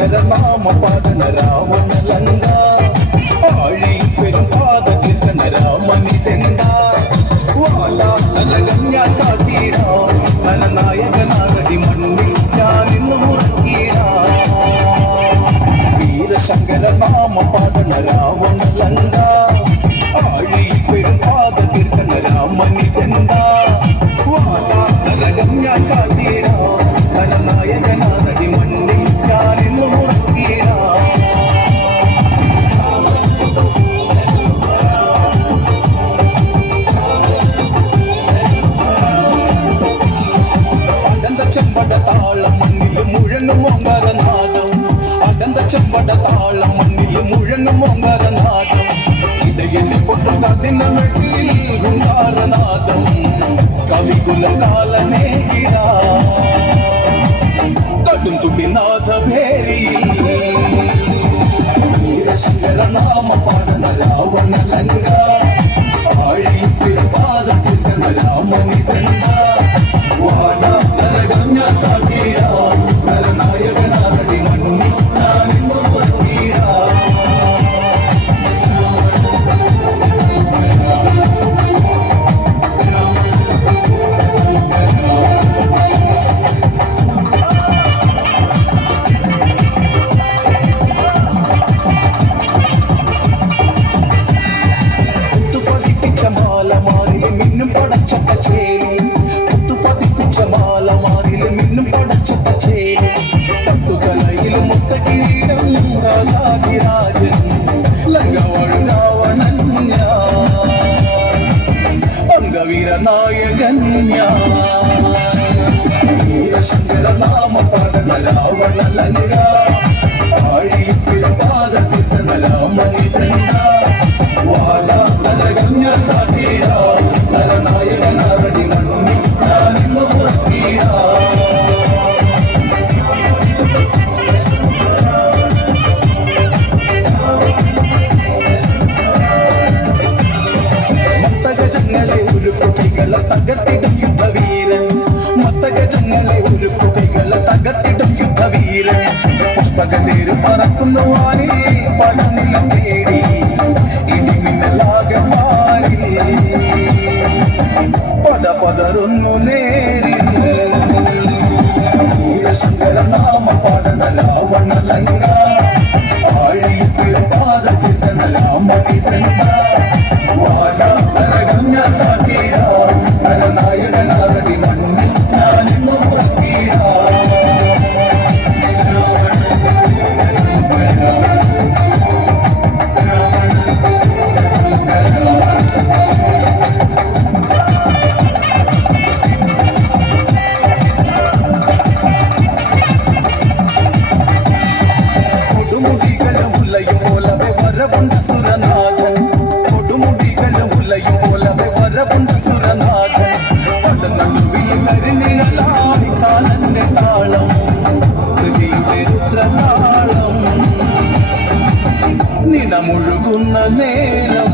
ശങ്കരനാമ പാടന രാവണലങ്ക ആഴി പെരും പാത കീർത്തന രാമനിതെന്ത വാലാ തലകം ഞാൻ കാട്ടിടാ തലനായകനാകടി മണ്ണിൽ ഞാൻ ഇന്ന് മുറക്കിടാ വീരശങ്കരനാമ പാടന രാവണലങ്ക ആഴി പെരും പാത കീർത്തന രാമനിതെന്ത വാലാ തലകം ഞാൻ കാട്ടിടാ തലനായകനാകടി മണ്ണിൽ ഞാൻ ഇന്ന് മുറക്കിടാ ചെമ്പട താളം മണ്ണിൽ മുഴങ്ങും ഓങ്കാരനാദം അകന്ത ചെമ്പട താളം മണ്ണിൽ മുഴങ്ങും ഓങ്കാരനാദം ഇടയിൽ പൊട്ടും കതിനമെട്ടിൽ ഹുങ്കാരനാദം കവികുല കാലനേകിടാ കടും തുടിനാഥ ഭേരിയിൽ വീരശങ്കരനാമ പാടന രാവണലങ്ക ആഴി പാദത്തിൽ രാമനിതെന്ത വാടാ തലകം ഞാൻ കാട്ടിടാ തലനായകനാകടി മണ്ണിൽ ഞാൻ ഇന്ന് മുറക്കിടാ പതിപ്പിച്ച മാലമാരിൽ മിന്നും പടച്ച കച്ചേരി പതിപ്പിച്ച മാലമാരിൽ മിന്നും പടച്ച കച്ചേരി പത്തുകലയിൽ മുത്ത കിരീടം രാജാധിരാജൻ ലങ്കവാഴും രാവണൻ അംഗവീര നായകൻ വീരശങ്കരനാമ പാടന രാവണലങ്ക ആഴിപ്പിൽ പാദത്തിൽ രാമനിതെന്ത വാടാ തലകം ഞാൻ കാട്ടിടാ തലനായകനാകടി മണ്ണിൽ ഞാൻ ഇന്ന് മുറക്കിടാ മത്തഗജങ്ങളെ ഉരുക്കുകകളെ തകർത്തിടും യുദ്ധവീരൻ മത്തഗജങ്ങളെ ഉരുക്കുകകളെ തകർത്തിടും യുദ്ധവീരൻ പുഷ്പകതേര് പറക്കുന്നു വാനിൽ പല നിലം തേടി ഇടിമിന്നലാകെ മാറി പദപദറുന്നു നേരിൽ വീരശങ്കരനാമ പാടന രാവണലങ്ക ആഴിപ്പിൽ പാദത്തിൽ രാമനിതെന്ത വാടാ തലകം ഞാൻ കാട്ടിടാ തലനായകനാകടി മണ്ണിൽ ഞാൻ ഇന്ന് മുറക്കിടാ കൊടുമുടികളും ഉലയും പോലവെ വരവുണ്ട സുരനാഥൻ കൊടുമുടികളും ഉലയും പോലവെ വരവുണ്ട സുരനാഥൻ പടനടുവിൽ കരിനിഴലായി കാലന്റെ താളം ഹൃതിയുടെ രുദ്രതാളം നിണമുഴുകുന്ന നേരം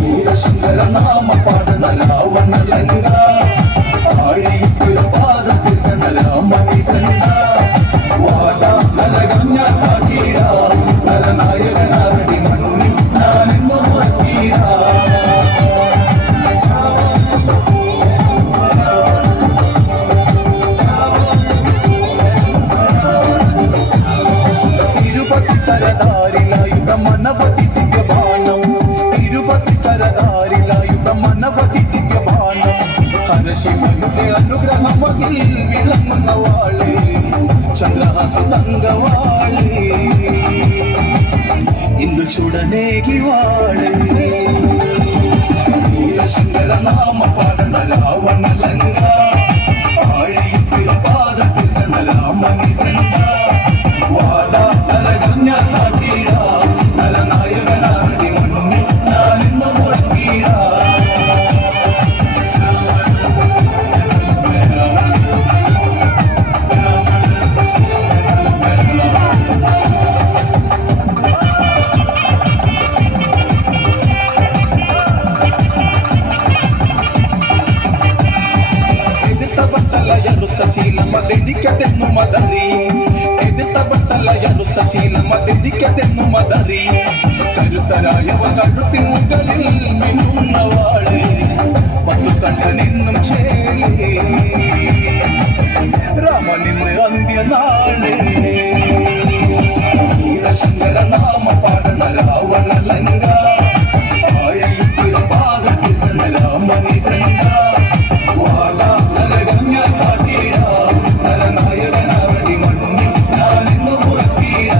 വീരശങ്കരനാമ പാടന രാവണലങ്ക ആഴിപ്പിൽ പാദത്തിൽ രാമനിതെന്ത വാടാ തലകം ഞാൻ കാട്ടിടാ തലനായകനാകടി മണ്ണിൽ ഞാൻ ഇന്ന് മുറക്കിടാ തിരുപതി തരധാരിലായുധ മനപതി ദിവ്യബാണം തിരുപതി തരധാരിലായുധ മനപതി ദിവ്യബാണം ഹരശിവയുടെ അനുഗ്രഹമതിൽ വിളങ്ങുന്ന വാള് ചന്ദ്രഹാസ തങ്കവാള് ഇന്ദു ചുടനേകി വാള് വീരശങ്കരനാമ പാടന രാവണലങ്ക ആഴിപ്പിൽ പാദത്തിൽ രാമനിതെന്ത വാടാ തലകം ഞാൻ കാട്ടിടാ തലനായകനാകടി മണ്ണിൽ ഞാൻ ഇന്ന് മുറക്കിടാ ശീലമതെനിക്കതെന്നു മതറി ശീലമതെന്നിക്കതെന്നും അതറിയും കരുത്തരായവ കഴുത്തിൻ മുകളിൽ മിന്നുന്നവാള് പത്തു കണ്ണനെന്നും ചേലേ രാമനിന്ന് അന്ത്യനാള് ശങ്കര നാമ പാടണ രാവണ ലങ്ക ആഴിയിൽ പാദത്തിൽ രാമനി ഗംഗ വാടാ നരകഞ്ഞ കാട്ടീട നരനായകനാടി മണ്ണി ഞാനിന്നു മുറക്കീട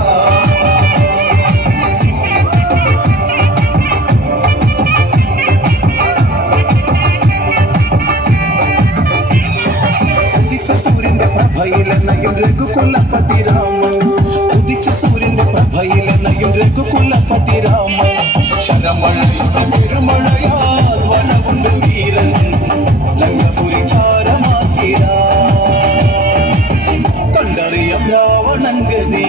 ഉദിച്ച സൂര്യന്റെ പ്രഭയിലെന്നയും രഘുകുലപതി രാമ ഉദിച്ച സൂര്യന്റെ പ്രഭയിലെന്നയും രഘുകുലപതി രാമ ശരമഴയുടെ പെരുമഴയാൽ വനവുണ്ട് വീരൻ ലങ്കപുരി ചാരമാക്കിട കണ്ടറിയാം രാവണൻ ഗതി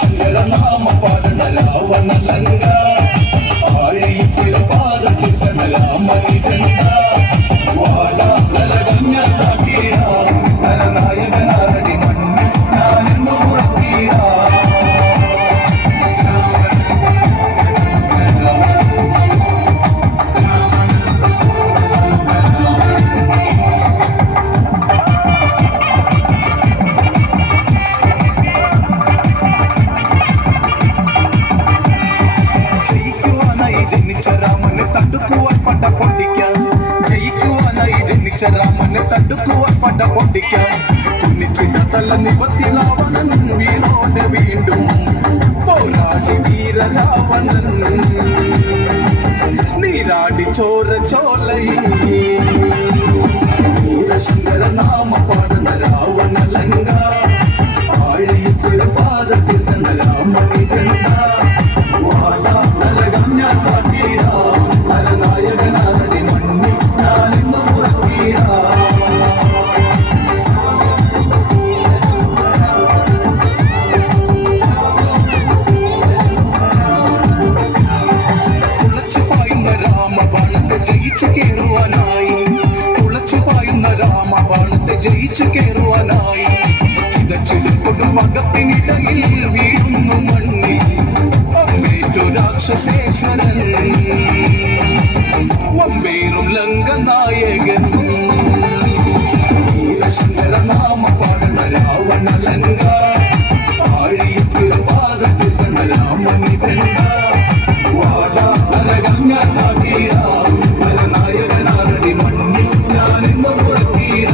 ശങ്കര നാമ പാടണ രാവണ ലങ്ക ആഴിയിൽ പാദത്തിൽ രാമനി ഗംഗ വാടാ നരകഞ്ഞ കാട്ടീട നരനായകനാരടി മണ്ണി ഞാനെന്നു മുറക്കീട ജയിക്കുവാനായി ജനിച്ച രാമനെ തടുക്കുവാൻ പട പൊട്ടിക്കാൻ ജയിക്കുവാനായി ജനിച്ച രാമനെ തടുക്കുവാൻ പട പൊട്ടിക്കാൻ കുന്നിച്ചിട്ടതല്ല നിവർത്തി രാവണൻ വീണോടെ വീണ്ടും പോരാടി വീര രാവണൻ നീരാടി ചോര ചോലയിൽ ശങ്കര നാമ പാടണ രാവണ ലങ്ക ആഴിയിൽ പാദത്തിൽ രാമനി ഗംഗ വാടാ നരകഞ്ഞ കാട്ടീട നരനായകനാരടി മണ്ണി ഞാനിന്നു മുറക്കീട ജയിച്ചു കേറുവാനായി തുളച്ചു പായുന്ന രാമബാണത്തെ ജയിച്ചു കേറുവാനായി കിതച്ചെടുക്കൊടും മകപ്പിനിടയിൽ വീഴുന്നു മണ്ണിൽ അമ്മേറ്റു രാക്ഷസേശ്വരൻ വമ്പേറും ലങ്കനായകൻ ശങ്കര നാമ പാടണ രാവണ ലങ്ക ആഴിയിൽ പാദത്തിൽ രാമനി ഗംഗ വാടാ നരകഞ്ഞ കാട്ടീട നരനായകനാരടി മണ്ണി ഞാനെന്നു മുറക്കീട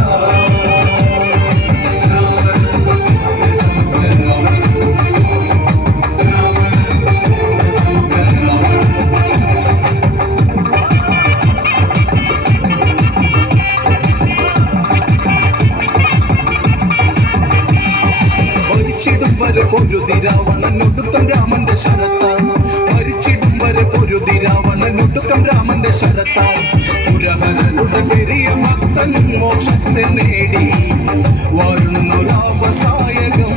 മരിച്ചിടും വരെ പൊരുതി രാവണനൊടുക്കം രാമന്റെ ശരത്താൻ മരിച്ചിടും വരെ പൊരുതി രാവണനൊടുക്കം രാമന്റെ ശരത്താൻ പുരഹരനുടെ പെരിയ ഭക്തൻ മോക്ഷത്തെ നേടി വാഴുന്നു രാമസായകം